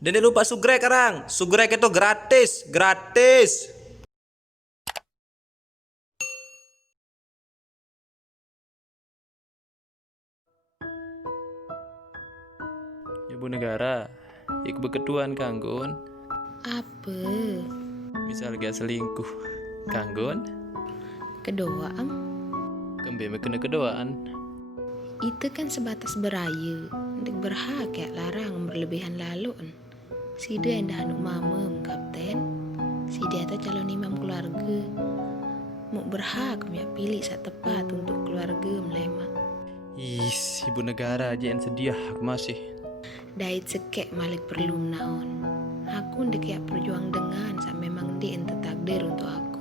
Dan jangan lupa sugrek karang. Sugrek itu gratis, gratis. Ibu negara, iku beketuan kanggon. Apa? Misal gak selingkuh, kanggon. Kedua am? Kembe kena kedoaan. Itu kan sebatas beraya. Dek berhak ya larang berlebihan lalu. Si dia yang dah anu mamem, kapten. Si dia tu calon imam keluarga. Mau berhak ya pilih saat tepat untuk keluarga melema. Is, ibu negara aja yang sedia aku masih. Dait sekek malik perlu naon. Aku ndek ya perjuang dengan sampai memang dia ente takdir untuk aku.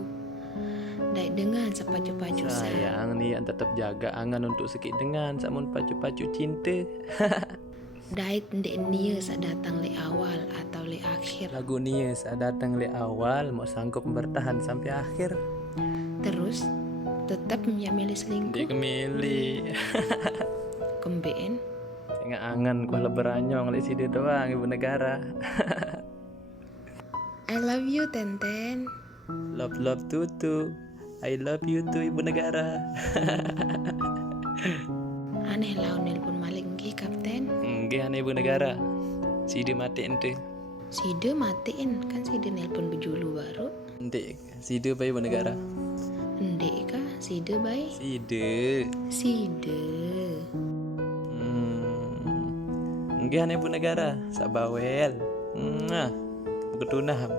Dait dengan sepacu-pacu Sayang nih yang tetap jaga angan untuk sekit dengan samun pacu-pacu cinta. Dait ndek nia saat datang le awal atau le akhir. Lagu nih saat datang le awal mau sanggup bertahan sampai akhir. Terus tetap milih Dia selingkuh. kemilih. Kembeen Tengah angan kuah leberanyong le sini doang ibu negara. I love you Tenten. Love tutu. I love you too ibu negara. Aneh lau nelpon maling gi kapten. Enggak aneh ibu negara. Sidi matiin tuh. Side matiin kan side nelpon bejulu baru. Nanti Sidi bayi ibu negara. Ndek kah side bay? Sidi. Side. Enggak aneh ibu negara. Sabawel. Nah, ketunam.